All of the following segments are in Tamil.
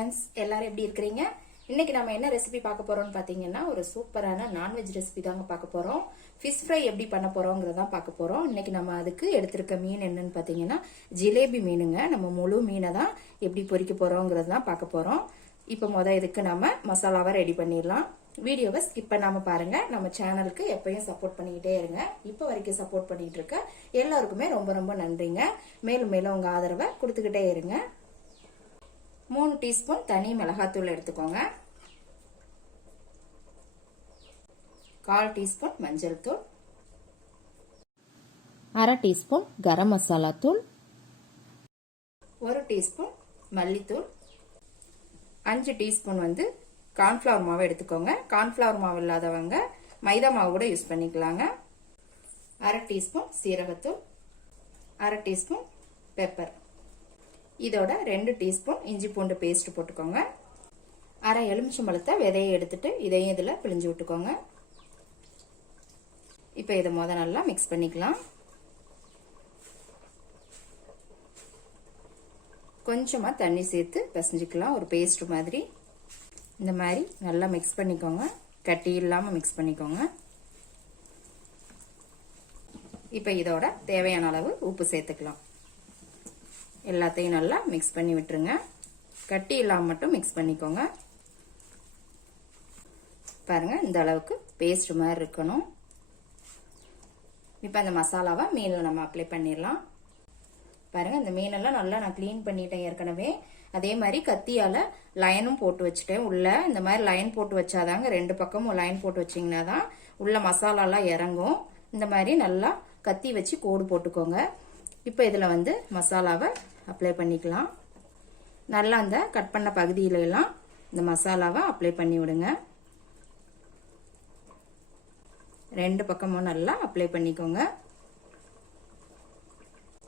ஃப்ரெண்ட்ஸ், எல்லாரும் எப்படி இருக்கிறீங்க? இன்னைக்கு நம்ம என்ன ரெசிபி பார்க்க போறோம்னு பாத்தீங்கன்னா ஒரு சூப்பரான நான்வெஜ் ரெசிபி தாங்க பார்க்க போறோம். ஃபிஷ் ஃப்ரை எப்படி பண்ண போறோம்ங்கறத பார்க்க போறோம். இன்னைக்கு நம்ம அதுக்கு எடுத்திருக்க மீன் என்னன்னு பாத்தீங்கன்னா ஜிலேபி மீனுங்க. நம்ம முழு மீனை தான் எப்படி பொரிக்க போறோம்ங்கறத தான் பார்க்க போறோம். இப்போ இதுக்கு நம்ம மசாலாவை ரெடி பண்ணிடலாம். வீடியோவை ஸ்கிப் பண்ணாம பாருங்க. நம்ம சேனலுக்கு எப்பயும் சப்போர்ட் பண்ணிக்கிட்டே இருங்க. இப்போ வரைக்கும் சப்போர்ட் பண்ணிட்டு இருக்க எல்லாருக்குமே ரொம்ப ரொம்ப நன்றிங்க. மேலும் மேலும் உங்க ஆதரவை கொடுத்துக்கிட்டே இருங்க. 3 டீஸ்பூன் தனி மிளகாத்தூள் எடுத்துக்கோங்க. 1/4 டீஸ்பூன் மஞ்சள் தூள், 1/2 டீஸ்பூன் கரம் மசாலா தூள், 1 டீஸ்பூன் மல்லித்தூள், 5 டீஸ்பூன் கார்ன்ஃபிளவர் மாவு எடுத்துக்கோங்க. கார்ன்ஃபிளவர் மாவு இல்லாதவங்க மைதா மாவு கூட யூஸ் பண்ணிக்கலாங்க. 1/2 டீஸ்பூன் சீரகத்தூள், 1/2 டீஸ்பூன் பெப்பர். இதோட 2 டீஸ்பூன் இஞ்சி பூண்டு பேஸ்ட் போட்டுக்கோங்க. 1/2 எலுமிச்சம்பழத்தை விதையை எடுத்துட்டு இதையும் இதுல பிழிஞ்சு விட்டுக்கோங்க. இப்போ இதை நல்லா மிக்ஸ் பண்ணிக்கலாம். கொஞ்சமா தண்ணி சேர்த்து பிசைஞ்சுக்கலாம். ஒரு பேஸ்ட் மாதிரி இந்த மாதிரி நல்லா மிக்ஸ் பண்ணிக்கோங்க. கட்டி இல்லாம மிக்ஸ் பண்ணிக்கோங்க. இப்போ இதோட தேவையான அளவு உப்பு சேர்த்துக்கலாம். எல்லாத்தையும் நல்லா மிக்ஸ் பண்ணி விட்டுருங்க. கட்டி இல்லாம மட்டும் மிக்ஸ் பண்ணிக்கோங்க. பாருங்க, இந்த அளவுக்கு பேஸ்ட் மாதிரி இருக்கணும். இப்போ அந்த மசாலாவை மீனில் நம்ம அப்ளை பண்ணிடலாம். பாருங்க, இந்த மீனெல்லாம் நல்லா நான் கிளீன் பண்ணிட்டேன் ஏற்கனவே. அதே மாதிரி கத்தியால லைனும் போட்டு வச்சுட்டேன். உள்ள இந்த மாதிரி லைன் போட்டு வச்சாதாங்க, 2 பக்கமும் லைன் போட்டு வச்சிங்கன்னா தான் உள்ள மசாலாலாம் இறங்கும். இந்த மாதிரி நல்லா கத்தி வச்சு கோடு போட்டுக்கோங்க. இப்போ இதில் மசாலாவை அப்ளை பண்ணிக்கலாம். நல்லா அந்த கட் பண்ண பகுதியில எல்லாம் இந்த மசாலாவை அப்ளை பண்ணி விடுங்க. 2 பக்கமும் நல்லா அப்ளை பண்ணிக்கோங்க.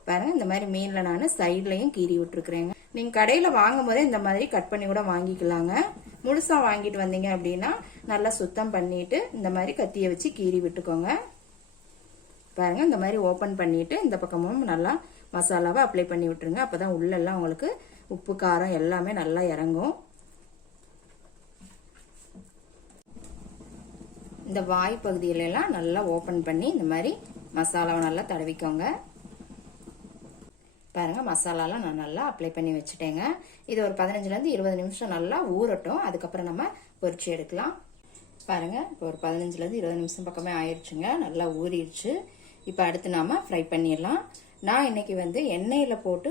பாருங்க, இந்த மாதிரி மீன்ல நான் சைட்லயும் கீறி விட்டுருக்கிறேங்க. நீங்க கடையில வாங்கும் போதே இந்த மாதிரி கட் பண்ணி கூட வாங்கிக்கலாங்க. முழுசா வாங்கிட்டு வந்தீங்க அப்படின்னா நல்லா சுத்தம் பண்ணிட்டு இந்த மாதிரி கத்தியை வச்சு கீறி விட்டுக்கோங்க. பாருங்க, இந்த மாதிரி ஓபன் பண்ணிட்டு இந்த பக்கமும் நல்லா மசாலாவை அப்ளை பண்ணி விட்டுருங்க. அப்பதான் உள்ள எல்லாம் உங்களுக்கு உப்பு காரம் எல்லாமே நல்லா இறங்கும். இந்த வாய் பகுதியில எல்லாம் நல்லா ஓபன் பண்ணி இந்த மாதிரி மசாலாவை நல்லா தடவிக்கோங்க. பாருங்க, மசாலாலாம் நான் நல்லா அப்ளை பண்ணி வச்சுட்டேங்க. இது ஒரு 15 to 20 நிமிஷம் நல்லா ஊறட்டும். அதுக்கப்புறம் நம்ம பொரிச்சு எடுக்கலாம். பாருங்க, இப்போ ஒரு 15 to 20 நிமிஷம் பக்கமே ஆயிடுச்சுங்க. நல்லா ஊறிடுச்சு. இப்போ அடுத்து நாம ஃப்ரை பண்ணிடலாம். நான் இன்னைக்கு எண்ணெயில போட்டு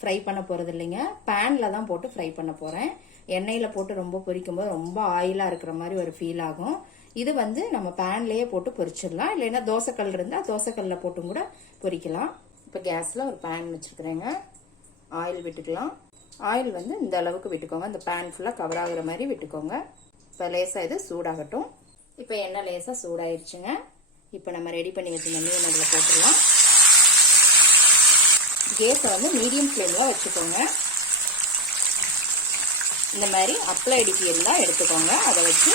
ஃப்ரை பண்ண போறது இல்லைங்க. பேன்ல தான் போட்டு ஃப்ரை பண்ண போறேன். எண்ணெயில போட்டு ரொம்ப பொரிக்கும் போது ரொம்ப ஆயிலா இருக்கிற மாதிரி ஒரு ஃபீல் ஆகும். இது நம்ம பேன்லயே போட்டு பொரிச்சிடலாம். இல்லைன்னா தோசைக்கல் இருந்தா தோசைக்கல்ல போட்டும் கூட பொரிக்கலாம். இப்போ கேஸ்ல ஒரு பேன் வச்சிருக்கிறேங்க. ஆயில் விட்டுக்கலாம். ஆயில் இந்த அளவுக்கு விட்டுக்கோங்க. இந்த பேன் ஃபுல்லா கவர் ஆகுற மாதிரி விட்டுக்கோங்க. இப்போ லேசா இது சூடாகட்டும். இப்போ எண்ணெய் லேசா சூடாயிருச்சுங்க. இப்போ நம்ம ரெடி பண்ணி வச்சிருந்த மீன் அதில் போட்டுடலாம். கேஸை மீடியம் ஃப்ளேம்ல வச்சுக்கோங்க. இந்த மாதிரி அப்ளைடு கீரெல்லாம் எடுத்துக்கோங்க. அதை வச்சு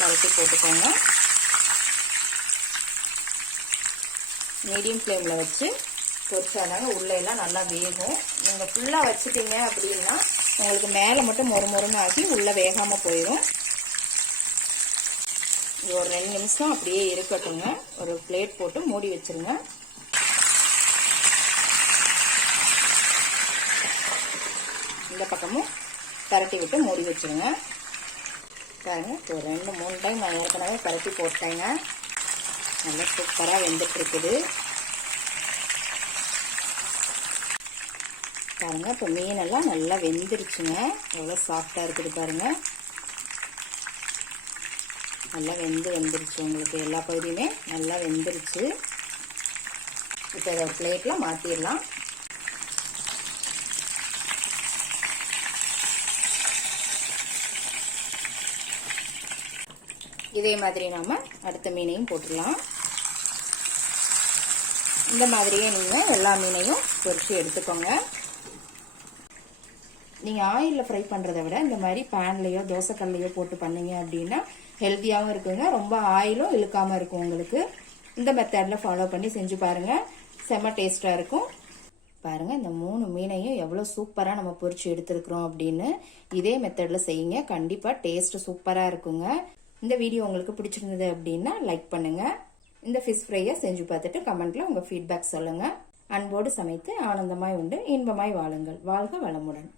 கலட்டி போட்டுக்கோங்க. மீடியம் ஃப்ளேம்ல வச்சு பொரிச்சாதாங்க உள்ள எல்லாம் நல்லா வேகும். நீங்க ஃபுல்லா வச்சுட்டீங்க அப்படின்னா உங்களுக்கு மேல மட்டும் மொறுமொறுன்னு ஆகி உள்ள வேகாம போயிடும். இது ஒரு 2 நிமிஷம் அப்படியே இருக்கட்டுங்க. ஒரு பிளேட் போட்டு மூடி வச்சிருங்க. இந்த பக்கமும் பரட்டி விட்டு மூடி வச்சிருங்க. பாருங்க, ஒரு 2-3 டைம் நான் ஏற்கனவே பரட்டி போட்டேங்க. நல்லா சூப்பரா வெந்துட்டு இருக்குது. பாருங்க, இப்போ மீனெல்லாம் நல்லா வெந்துருச்சுங்க. எவ்வளவு சாஃப்டா இருக்குது பாருங்க. நல்லா வெந்துருச்சு. உங்களுக்கு எல்லா பகுதியுமே நல்லா வெந்துருச்சு. இப்போ இதை ஒரு பிளேட்ல மாத்திடலாம். இதே மாதிரி நாம அடுத்த மீனையும் போட்டுடலாம். இந்த மாதிரியே நீங்க எல்லா மீனையும் பொரிச்சு எடுத்துக்கோங்க. நீங்க ஆயில்ல ஃப்ரை பண்றதை விட இந்த மாதிரி பேன்லயோ தோசைக்கல்லையோ போட்டு பண்ணீங்க அப்படின்னா ஹெல்த்தியாவும் இருக்குங்க. ரொம்ப ஆயிலும் இழுக்காம இருக்கும் உங்களுக்கு. இந்த மெத்தட்ல ஃபாலோ பண்ணி செஞ்சு பாருங்க. செம்ம டேஸ்டா இருக்கும். பாருங்க இந்த 3 மீனையும் எவ்வளோ சூப்பராக நம்ம பொரிச்சு எடுத்துருக்குறோம் அப்படின்னு. இதே மெத்தடில் செய்யுங்க, கண்டிப்பாக டேஸ்ட் சூப்பராக இருக்குங்க. இந்த வீடியோ உங்களுக்கு பிடிச்சிருந்தது அப்படின்னா லைக் பண்ணுங்க. இந்த ஃபிஷ் ஃப்ரையை செஞ்சு பார்த்துட்டு கமெண்ட்ல உங்கள் ஃபீட்பேக் சொல்லுங்க. அன்போடு சமைத்து ஆனந்தமாய் உண்டு இன்பமாய் வாழுங்கள். வாழ்க வளமுடன்.